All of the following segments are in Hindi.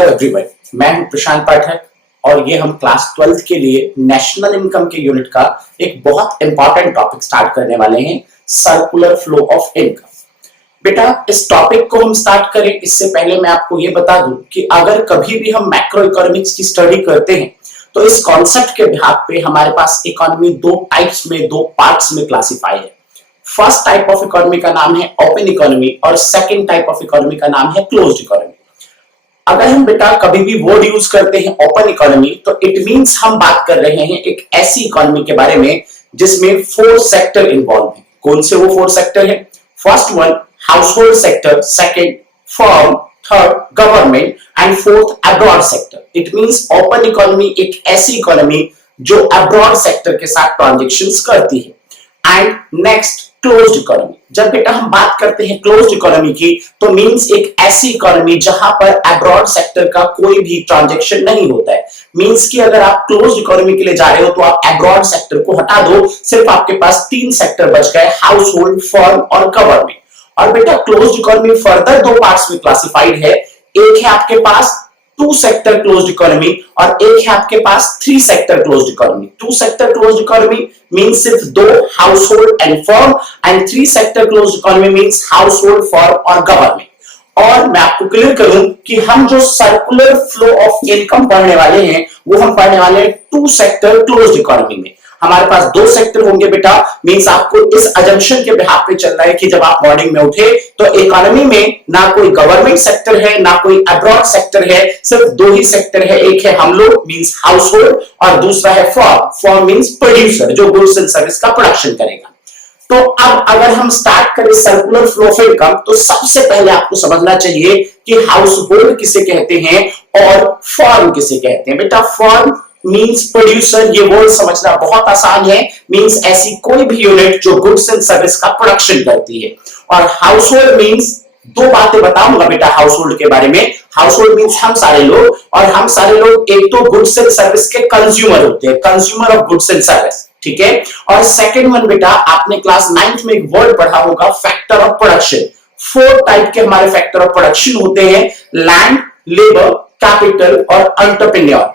हेलो एवरीवन, मैं हूं प्रशांत पाठक और ये हम क्लास 12th के लिए नेशनल इनकम के यूनिट का एक बहुत इंपॉर्टेंट टॉपिक स्टार्ट करने वाले हैं, सर्कुलर फ्लो ऑफ इनकम। बेटा, इस टॉपिक को हम स्टार्ट करें इससे पहले मैं आपको ये बता दूं कि अगर कभी भी हम मैक्रो इकोनॉमिक्स की स्टडी करते हैं तो इस कॉन्सेप्ट के बिहाफ पे हमारे पास इकोनॉमी दो टाइप्स में, दो पार्ट्स में क्लासिफाई है। फर्स्ट टाइप ऑफ इकोनॉमी का नाम है ओपन इकोनॉमी और सेकेंड टाइप ऑफ इकोनॉमी का नाम है क्लोज्ड इकोनॉमी। अगर हम बेटा कभी भी वर्ड यूज करते हैं ओपन इकोनॉमी तो इट मींस हम बात कर रहे हैं एक ऐसी इकोनॉमी के बारे में जिसमें 4 सेक्टर इन्वॉल्व है। कौन से वो 4 सेक्टर है? First one household sector, second firm, third government and fourth abroad sector. It means open economy एक ऐसी इकोनॉमी जो अब्रॉड सेक्टर के साथ ट्रांजैक्शंस करती है। And next closed economy. जब बेटा हम बात करते हैं क्लोज्ड इकोनॉमी की तो मींस एक ऐसी इकोनॉमी जहां पर अब्रॉड सेक्टर का कोई भी ट्रांजैक्शन नहीं होता है। मींस कि अगर आप क्लोज्ड इकोनॉमी के लिए जा रहे हो तो आप अब्रॉड सेक्टर को हटा दो, सिर्फ आपके पास 3 सेक्टर बच गए, हाउसहोल्ड, फर्म और गवर्नमेंट। और बेटा क्लोज्ड इकोनॉमी फर्दर 2 पार्ट्स में क्लासिफाइड है। एक है आपके पास 2 सेक्टर क्लोज्ड इकोनॉमी और एक है आपके पास 3 sector closed economy. 2 sector closed economy means सिर्फ 2, household and firm, and 3 sector closed economy means household, firm और गवर्नमेंट। और मैं आपको क्लियर करूं कि हम जो सर्कुलर फ्लो ऑफ इनकम पढ़ने वाले हैं वो हम पढ़ने वाले हैं 2 सेक्टर क्लोज्ड इकोनॉमी में। हमारे पास 2 सेक्टर होंगे बेटा, मींस आपको इस अजम्पशन के बिहाफ पे चलना है कि जब आप मॉर्निंग में उठे तो इकोनॉमी में ना कोई गवर्नमेंट सेक्टर है ना कोई अब्रॉड सेक्टर है, सिर्फ 2 ही सेक्टर है। एक है हम लोग मींस हाउसहोल्ड और दूसरा है फर्म। फर्म मींस प्रोड्यूसर जो गुड्स एंड सर्विस का प्रोडक्शन करेगा। तो अब अगर हम स्टार्ट करें सर्कुलर फ्लो ऑफ इनकम तो सबसे पहले आपको समझना चाहिए कि हाउसहोल्ड किसे कहते हैं और फर्म किसे कहते हैं। बेटा फर्म मींस प्रोड्यूसर, ये वर्ड समझना बहुत आसान है। मींस ऐसी कोई भी यूनिट जो गुड्स एंड सर्विस का प्रोडक्शन करती है। और हाउसहोल्ड मींस 2 बातें बताऊंगा बेटा हाउसहोल्ड के बारे में। हाउसहोल्ड मींस हम सारे लोग, और हम सारे लोग एक तो गुड्स एंड सर्विस के कंज्यूमर होते हैं, consumer of goods and service, ठीक है। और सेकंड वन बेटा आपने क्लास 9th में एक वर्ड पढ़ा होगा, फैक्टर ऑफ प्रोडक्शन। 4 टाइप के हमारे फैक्टर ऑफ प्रोडक्शन होते हैं, लैंड, लेबर, कैपिटल और एंटरप्रेन्योर।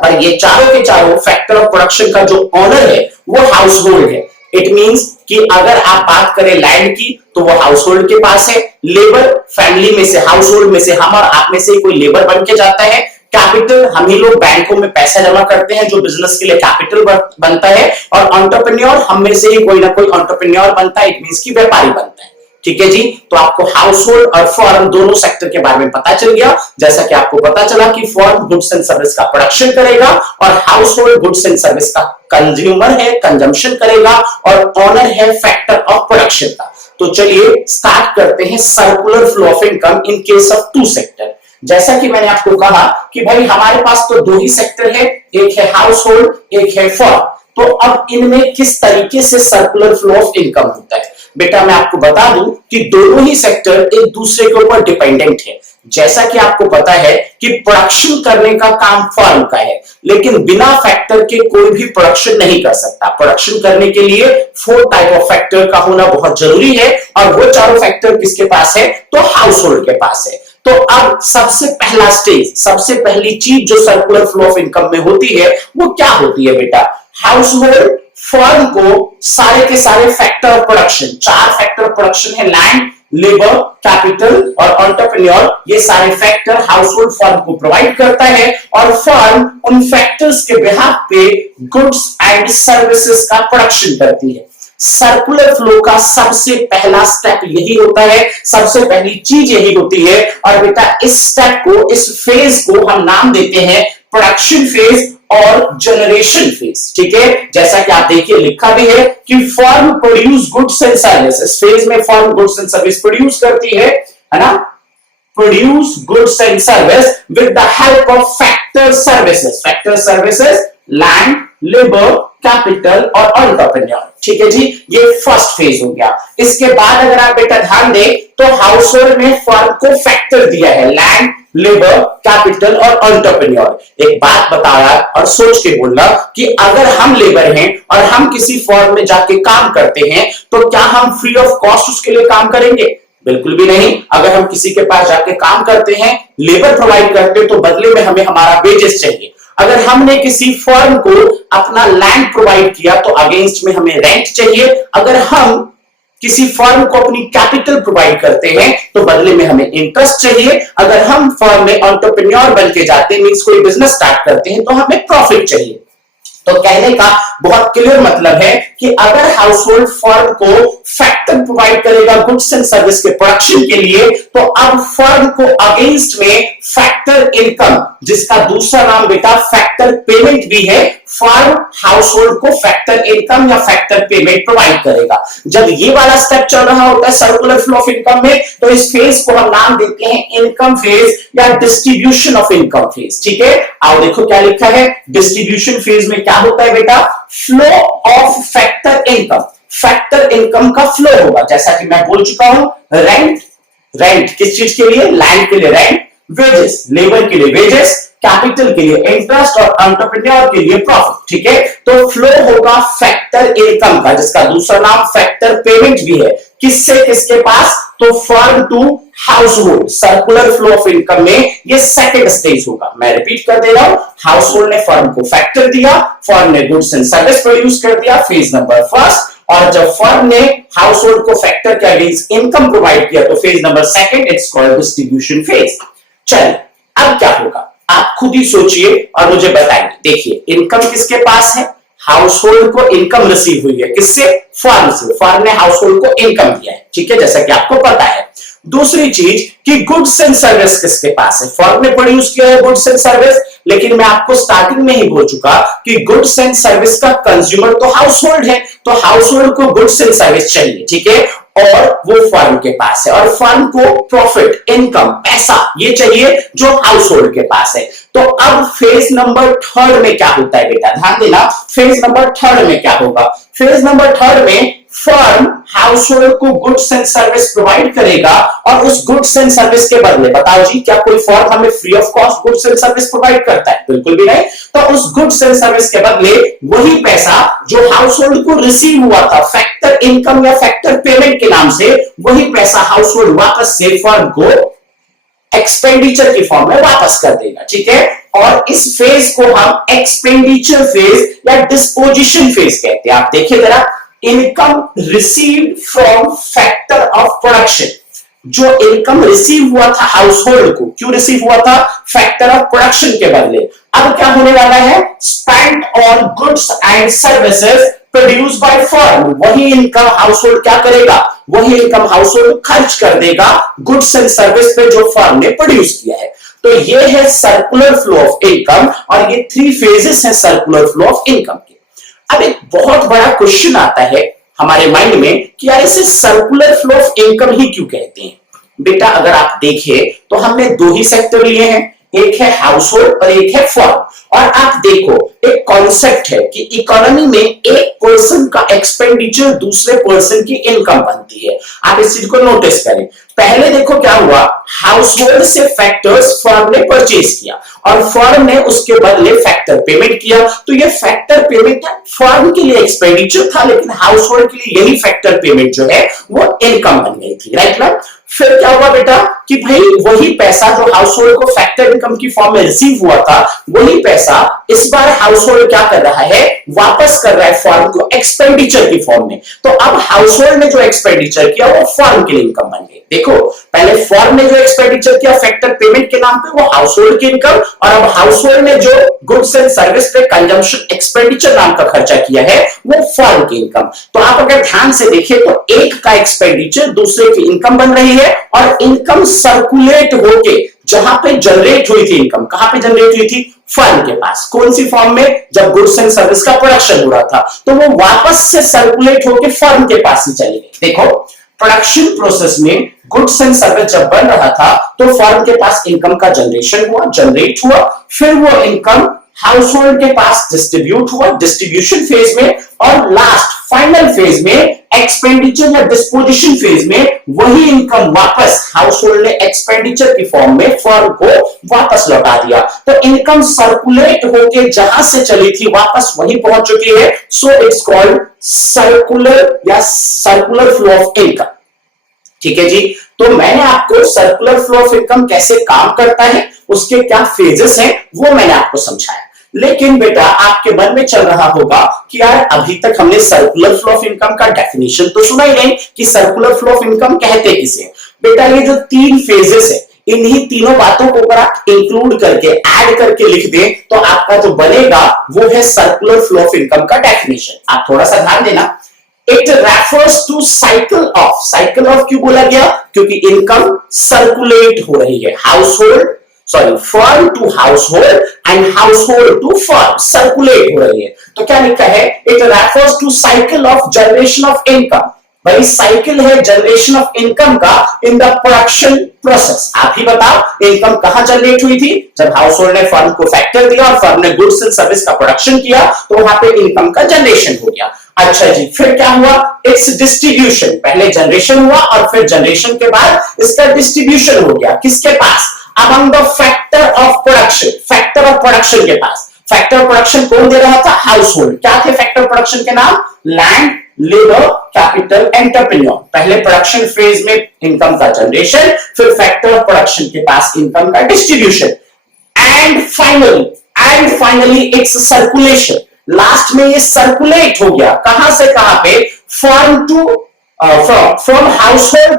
और ये चारों के चारों फैक्टर ऑफ प्रोडक्शन का जो ओनर है वो हाउसहोल्ड है। इट मींस कि अगर आप बात करें लैंड की तो वो हाउसहोल्ड के पास है, लेबर फैमिली में से, हाउसहोल्ड में से हम और आप में से कोई लेबर बन के जाता है, कैपिटल हम ही लोग बैंकों में पैसा जमा करते हैं जो बिजनेस के लिए कैपिटल बनता है, और एंटरप्रेन्योर हम में से ही कोई ना कोई एंटरप्रेन्योर बनता है। इट मींस कि व्यापारी बनता है, ठीक है जी। तो आपको हाउसहोल्ड और फर्म दोनों सेक्टर के बारे में पता चल गया। जैसा कि आपको पता चला कि फर्म गुड्स एंड सर्विस का प्रोडक्शन करेगा और हाउसहोल्ड गुड्स एंड सर्विस का कंज्यूमर है, कंजम्पशन करेगा, और ओनर है फैक्टर ऑफ प्रोडक्शन का। तो चलिए स्टार्ट करते हैं circular flow of income in case of 2 sector. जैसा कि मैंने आपको कहा कि भाई हमारे पास तो 2 ही सेक्टर है, एक है हाउसहोल्ड, एक है फर्म। तो अब इनमें किस तरीके से सर्कुलर फ्लो ऑफ इनकम होता है? बेटा मैं आपको बता दूं कि दोनों ही सेक्टर एक दूसरे के ऊपर डिपेंडेंट है। जैसा कि आपको पता है कि प्रोडक्शन करने का काम फर्म का है, लेकिन बिना फैक्टर के कोई भी प्रोडक्शन नहीं कर सकता। प्रोडक्शन करने के लिए 4 टाइप ऑफ फैक्टर का होना बहुत जरूरी है, और वो चारों फैक्टर किसके पास है? तो हाउसहोल्ड के पास है। तो अब सबसे पहला स्टेज, सबसे पहली चीज जो सर्कुलर फ्लो ऑफ इनकम में होती है वो क्या होती है बेटा? हाउसहोल्ड फर्म को सारे के सारे factor of production, 4 factor of production है, लैंड, लेबर, कैपिटल और एंटरप्रेन्योर, ये सारे फैक्टर हाउसहोल्ड फर्म को प्रोवाइड करता है, और फर्म उन फैक्टर्स के बिहाफ पे गुड्स एंड सर्विसेज का प्रोडक्शन करती है। सर्कुलर फ्लो का सबसे पहला स्टेप यही होता है, सबसे पहली चीज यही होती है। और बेटा इस स्टेप को, इस फेज को हम नाम देते हैं प्रोडक्शन फेज और जनरेशन फेज, ठीक है। जैसा कि आप देखिए लिखा भी है कि firm produce goods and services. Phase में firm goods and service produce करती है ना, produce goods and service with the help of factor services. Factor services land, labour, capital और एंटरप्रेन्योर, ठीक है जी। ये फर्स्ट फेज हो गया। इसके बाद अगर आप बेटा ध्यान दें तो हाउसहोल्ड में फर्म को फैक्टर दिया है, लैंड, लेबर, कैपिटल और एंटरप्रेन्योर। एक बात बताया और सोच के बोलना कि अगर हम लेबर हैं और हम किसी फर्म में जाके काम करते हैं तो क्या हम फ्री ऑफ कॉस्ट उसके लिए काम करेंगे? बिल्कुल भी नहीं। अगर हम किसी के पास जाके काम करते हैं, लेबर प्रोवाइड करते हैं, तो बदले में हमें हमारा वेजेस चाहिए। अगर हमने किसी फर्म को अपना लैंड प्रोवाइड किया तो अगेंस्ट में हमें रेंट चाहिए। अगर हम किसी फर्म को अपनी कैपिटल प्रोवाइड करते हैं तो बदले में हमें इंटरेस्ट चाहिए। अगर हम फर्म में एंटरप्रेन्योर बन के जाते हैं, मींस कोई बिजनेस स्टार्ट करते हैं, तो हमें प्रॉफिट चाहिए। तो कहने का बहुत क्लियर मतलब है कि अगर हाउस होल्ड फर्म को फैक्टर प्रोवाइड करेगा गुड्स एंड सर्विस के प्रोडक्शन के लिए, तो अब फर्म को अगेंस्ट में फैक्टर इनकम, जिसका दूसरा नाम बेटा फैक्टर पेमेंट भी है, फर्म हाउस होल्ड को फैक्टर इनकम या फैक्टर पेमेंट प्रोवाइड करेगा। जब ये वाला स्टेप चल रहा होता है सर्कुलर फ्लो ऑफ इनकम में, तो इस फेज को हम नाम देते हैं इनकम फेज या डिस्ट्रीब्यूशन ऑफ इनकम फेज। ठीक है, आओ देखो क्या लिखा है। डिस्ट्रीब्यूशन फेज में क्या होता है बेटा? Flow of factor income. Factor income का फ्लो होगा, जैसा कि मैं बोल चुका हूं। रेंट किस चीज के लिए? लैंड के लिए रेंट, वेजेस लेबर के लिए वेजेस, कैपिटल के लिए इंटरेस्ट और एंटरप्रेन्योर के लिए प्रॉफिट। ठीक है, तो फ्लो होगा फैक्टर इनकम का, जिसका दूसरा नाम फैक्टर पेमेंट भी है। किससे किसके पास? तो firm to household. Circular flow of income में ये सेकंड स्टेज होगा। मैं रिपीट कर दे रहा हूं, हाउस होल्ड ने फर्म को फैक्टर दिया, फर्म ने गुड्स एंड सर्विस प्रोड्यूस कर दिया, फेज नंबर फर्स्ट। और जब फर्म ने हाउस होल्ड को फैक्टर के अगेंस्ट इनकम प्रोवाइड किया, तो phase number second, it's called distribution phase. चलिए अब क्या होगा आप खुद ही सोचिए और मुझे बताएंगे। देखिए, इनकम किसके पास है? हाउस होल्ड को इनकम रिसीव हुई है। किससे? फर्म से। फर्म ने हाउस होल्ड को इनकम दिया है। ठीक है, जैसा कि आपको पता है। दूसरी चीज कि गुड्स एंड सर्विस किसके पास है? फर्म ने प्रोड्यूस किया है गुड्स एंड सर्विस, लेकिन मैं आपको स्टार्टिंग में ही बोल चुका कि गुड्स एंड सर्विस का कंज्यूमर तो हाउस होल्ड है, तो हाउस होल्ड को गुड्स एंड सर्विस चाहिए। ठीक है, और वो फर्म के पास है, और फर्म को प्रॉफिट, इनकम, पैसा ये चाहिए जो हाउस होल्ड के पास है। तो अब फेज नंबर थर्ड में क्या होता है बेटा? ध्यान देना, फेज नंबर थर्ड में क्या होगा? फेज नंबर थर्ड में फर्म हाउस होल्ड को गुड्स एंड सर्विस प्रोवाइड करेगा, और उस गुड्स एंड सर्विस के बदले, बताओ जी, क्या कोई फर्म हमें free of cost goods and service provide करता है? बिल्कुल भी नहीं। तो उस गुड्स एंड सर्विस के बदले वही पैसा जो हाउस होल्ड को रिसीव हुआ था फैक्टर इनकम या फैक्टर पेमेंट के नाम से, वही पैसा हाउस होल्ड वापस से फर्म को एक्सपेंडिचर की फॉर्म में वापस कर देगा। ठीक है, और इस फेज को हम एक्सपेंडिचर फेज या डिस्पोजिशन फेज कहते हैं। आप देखिए जरा, income received from factor of production, जो इनकम रिसीव हुआ था हाउस होल्ड को, क्यों रिसीव हुआ था? फैक्टर ऑफ प्रोडक्शन के बदले। अब क्या होने वाला है? Spent on goods and services produce by firm. वही इनकम हाउस होल्ड क्या करेगा? वही इनकम हाउस होल्ड खर्च कर देगा गुड्स एंड सर्विस पे जो फर्म ने प्रोड्यूस किया है। तो ये है सर्कुलर फ्लो ऑफ इनकम, और ये 3 फेजेस है सर्कुलर फ्लो ऑफ इनकम के। अब एक बहुत बड़ा क्वेश्चन आता है हमारे माइंड में कि यार इसे सर्कुलर फ्लो ऑफ इनकम ही क्यों कहते हैं? बेटा अगर आप देखें तो हमने 2 ही सेक्टर लिए हैं, एक है हाउस होल्ड और एक है फर्म। और आप देखो, एक कॉन्सेप्ट है कि इकोनॉमी में एक पर्सन का एक्सपेंडिचर दूसरे पर्सन की इनकम बनती है। आप इस चीज को नोटिस करें। पहले देखो क्या हुआ, हाउस होल्ड से फैक्टर्स फर्म ने परचेज किया, और फर्म ने उसके बदले फैक्टर पेमेंट किया। तो ये फैक्टर पेमेंट फर्म के लिए एक्सपेंडिचर था, लेकिन हाउस होल्ड के लिए यही फैक्टर पेमेंट जो है वो इनकम बन गई थी। राइट ना? फिर क्या हुआ बेटा कि भाई वही पैसा जो हाउस होल्ड को फैक्टर इनकम की फॉर्म में रिसीव हुआ था, वही पैसा इस बार हाउस होल्ड क्या कर रहा है? वापस कर रहा है फर्म को एक्सपेंडिचर की फॉर्म में। तो अब हाउस होल्ड ने जो एक्सपेंडिचर किया वो फर्म के लिए इनकम बन गई। देखो, पहले फर्म ने जो एक्सपेंडिचर किया फैक्टर पेमेंट के नाम पे, वो हाउस होल्ड की इनकम, और अब हाउस होल्ड ने जो गुड्स एंड सर्विस पे कंजम्पशन एक्सपेंडिचर नाम का खर्चा किया है वो फर्म की इनकम। तो आप अगर ध्यान से देखें तो एक का एक्सपेंडिचर दूसरे की इनकम बन रही है, और इनकम सर्कुलेट होके जहां पे जनरेट हुई थी इनकम, कहां पे जनरेट हुई थी? फर्म के पास। कौन सी फॉर्म में? जब गुड्स एंड सर्विस का प्रोडक्शन हो रहा था, तो वो वापस से सर्कुलेट होके फर्म के पास ही चली गई। देखो, प्रोडक्शन प्रोसेस में गुड्स एंड सर्विस जब बन रहा था तो फर्म के पास इनकम का जनरेशन हुआ, जनरेट हुआ, फिर वो इनकम हाउस होल्ड के पास डिस्ट्रीब्यूट हुआ डिस्ट्रीब्यूशन फेज में, और लास्ट फाइनल फेज में एक्सपेंडिचर या डिस्पोजिशन फेज में वही इनकम वापस हाउस होल्ड ने एक्सपेंडिचर की फॉर्म में फर्म को वापस लौटा दिया। तो इनकम सर्कुलेट होके जहां से चली थी वापस वही पहुंच चुकी है। सो इट्स कॉल्ड सर्कुलर या सर्कुलर फ्लो ऑफ इनकम। ठीक है जी। तो मैंने आपको सर्कुलर फ्लो ऑफ इनकम कैसे काम करता है, उसके क्या फेजेस हैं, वो मैंने आपको समझाया। लेकिन बेटा आपके मन में चल रहा होगा कि यार अभी तक हमने सर्कुलर फ्लो ऑफ इनकम का डेफिनेशन तो सुना ही नहीं कि सर्कुलर फ्लो ऑफ इनकम कहते किसे। बेटा ये जो 3 फेजेस है, इन्हीं तीनों बातों को अगर आप इंक्लूड करके ऐड करके लिख दें तो आपका जो बनेगा वो है सर्कुलर फ्लो ऑफ इनकम का डेफिनेशन। आप थोड़ा सा ध्यान देना। It refers to cycle of क्यों बोला गया, क्योंकि इनकम सर्कुलेट हो रही है, firm to household and household to firm, circulate हो रही है। तो क्या लिखा है, it refers to cycle of generation of income. भाई साइकिल है जनरेशन ऑफ इनकम का इन द प्रोडक्शन प्रोसेस। आप ही बताओ इनकम कहां जनरेट हुई थी, जब हाउसहोल्ड ने फर्म को फैक्टर दिया और फर्म ने गुड्स एंड सर्विस का प्रोडक्शन किया, तो वहां पे इनकम का जनरेशन हो गया। अच्छा जी, फिर क्या हुआ, इट्स डिस्ट्रीब्यूशन। पहले जनरेशन हुआ और फिर जनरेशन के बाद इसका डिस्ट्रीब्यूशन हो गया, किसके पास, among the factor of production के पास। फैक्टर प्रोडक्शन कौन दे रहा था, हाउसहोल्ड। क्या थे फैक्टर प्रोडक्शन के नाम, लैंड, लेबर, कैपिटल, एंटरप्रेन्योर। पहले प्रोडक्शन फेज में इनकम का जनरेशन, फिर फैक्टर ऑफ प्रोडक्शन के पास इनकम का distribution, and finally it's circulation. Last में ये सर्कुलेट हो गया, कहां से कहां पे, फ्रॉम हाउसहोल्ड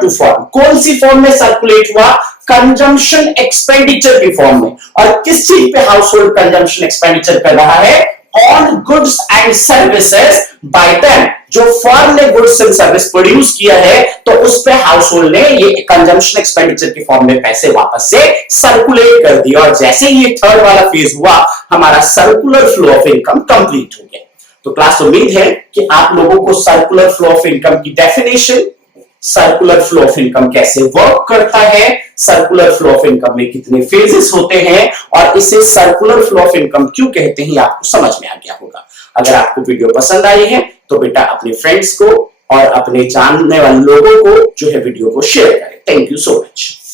टू फर्म। कौन सी फॉर्म में सर्कुलेट हुआ, कंजम्पशन एक्सपेंडिचर की फॉर्म में। और किस चीज पे हाउसहोल्ड कंजम्पशन एक्सपेंडिचर कर रहा है, on goods and services by them. जो फर्म ने गुड्स एंड सर्विस प्रोड्यूस किया है तो उस पे हाउसहोल्ड ने ये कंजम्पशन एक्सपेंडिचर की फॉर्म में पैसे वापस से सर्कुलेट कर दिया। और जैसे ये थर्ड वाला फेज हुआ, हमारा circular flow of income complete हो गया। तो क्लास उम्मीद है कि आप लोगों को सर्कुलर फ्लो ऑफ इनकम की definition, circular flow of income कैसे वर्क करता है, सर्कुलर फ्लो ऑफ इनकम में कितने फेजेस होते हैं और इसे सर्कुलर फ्लो ऑफ इनकम क्यों कहते हैं, आपको समझ में आ गया होगा। अगर आपको वीडियो पसंद आई है तो बेटा अपने फ्रेंड्स को और अपने जानने वाले लोगों को जो है वीडियो को शेयर करें। Thank you so much.